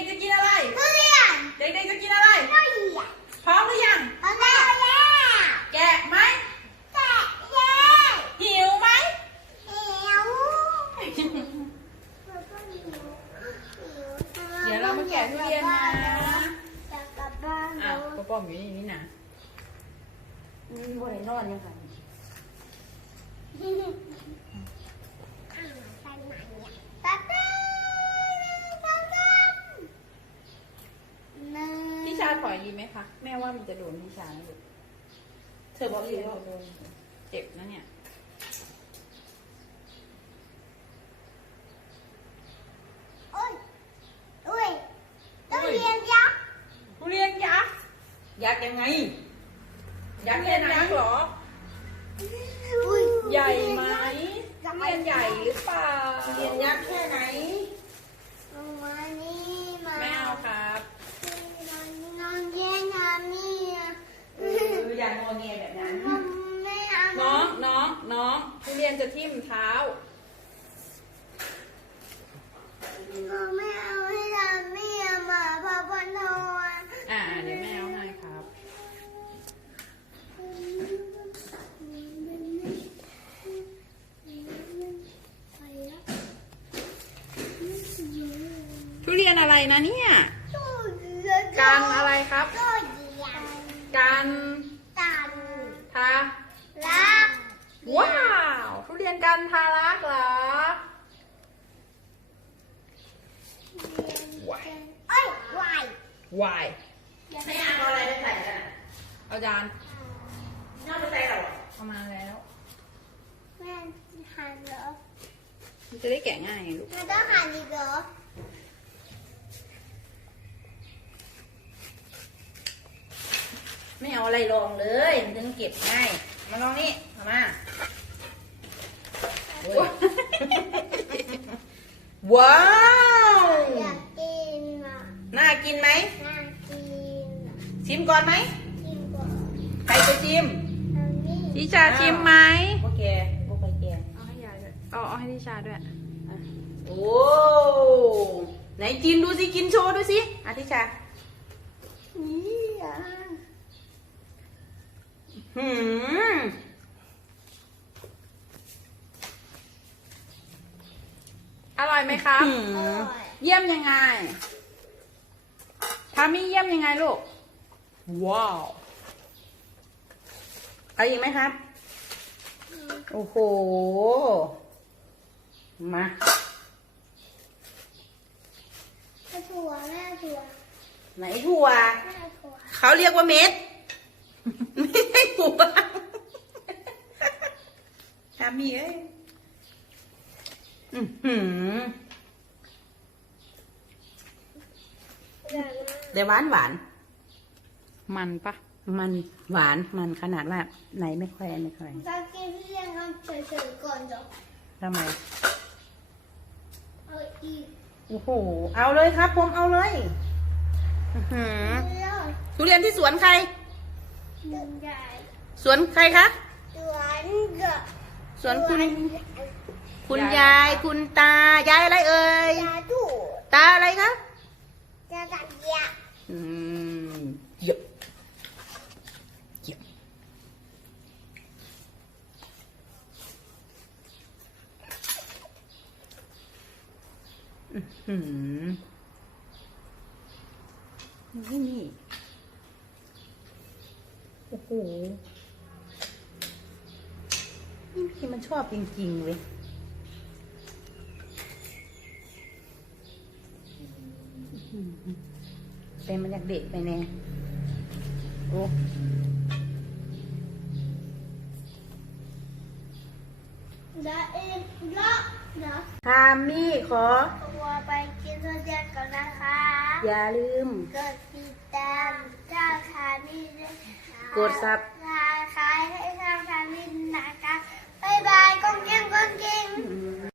กๆจะกินอะไรทุเรียนเด็กๆจะกินอะไรทุเรียนพร้อมหรือยังเอาแล้วแล้วแกะไหมแกะแล้วหิวไหมหิวหิวเดี๋ยวเรามาแกะทุเรียนนะอยากกลับบ้านอ้าวกระป๋อมอยู่ในนี้นะอืมบ่ได้นอนยังค่ะ ป๊าป๊าป๊าป๊าหนึ่ง พี่ ชาถอยดีไหมคะ แม่ว่ามันจะโดนพี่ชานะลูกเธอบอกอยู่ว่าโดนเจ็บนะเนี่ย โอ้ยโอ้ยต้องเรียนยักษ์ทุเรียนยักษ์ยักษ์ยังไง ยักษ์เรียนยักษ์เหรออุ้ยใหญ่ไหมทุเรียนใหญ่หรือเปล่า เรียนยักษ์แค่ไหน เอามานี่มา ไม่เอาครับ นอนนอนเย็นนะนี่อะ เอออย่างงอแงแบบนั้น มันไม่เอา น้อง น้องน้องทุเรียนจะทิ่มเท้ามันไม่เอาให้ทำไม่เอามาพาพันทอนอ่าเดี๋ยวแม่เอาให้ครับ ทุเรียนอะไรนะเนี่ยกันอะไรครับก็เดียน กัน ตัน ทา รัก ว้าวทุเรียนกันทารักเหรอเอ้ยวายวายไม่เอาอะไรไปใส่กันเอาจานนอกไปใส่เราเอามาแล้วแม่หันเหรอมันจะได้แกะง่ายไงลูกมันต้องหันอีกเหรอไม่เอาอะไรลองเลยมันถึงเก็บง่ายมาลองนี่เอามาโอ้ย ว้าว อยากกินอะน่ากินไหม น่ากินอะชิมก่อนไหม กินก่อนใครจะชิมเอานี่ทิชาชิมไหมโอเคโอเคแกเอาให้ยายด้วยเอาเอาให้ทิชาด้วย โอ้ ไหนกินดูสิ กินโชว์ดูสิอาทิชานี่อะหืม อร่อยไหมครับหือมร่อยเยี่ยมยังไงทามี่เยี่ยมยังไงลูก ว้าวเอาอีกไหมครับ โอ้โห มาแม่ถั่วแม่ถั่วไหนถั่วแม่ถั่ว เขาเรียกว่าเม็ด ไม่ใช่ถั่วทามีเอ้ย อื้อหืออยากมาแต่หวานหวาน มันปะมันหวานมันขนาดว่าไหนไม่ค่อยไม่ค่อยจะกินที่เรียนกันเฉยๆก่อนเดี๋ยวทำไมเอาอีกโอ้โหเอาเลยครับผมเอาเลยอื้อหือเรื่องทุเรียนที่สวนใครเดินใหญ่สวนใครคะ สวนเกิดสวนคุณ คุณยายคุณตายายอะไรเอ่ยยาถูกตาอะไรคะจะตัดยาอืมเยอะเยอะอื้อหือนี่นี่โอ้โหนี่พี่มันชอบจริงๆเว้ยอื้อหือ เป็นมันอยากเด็กไปแน่โอ้จะเอ็นละนะทามี่ขอตัวไปกินทุเรียนก่อนนะคะ อย่าลืม กดติดตามช่องคามินด้วยนะคะกดซับ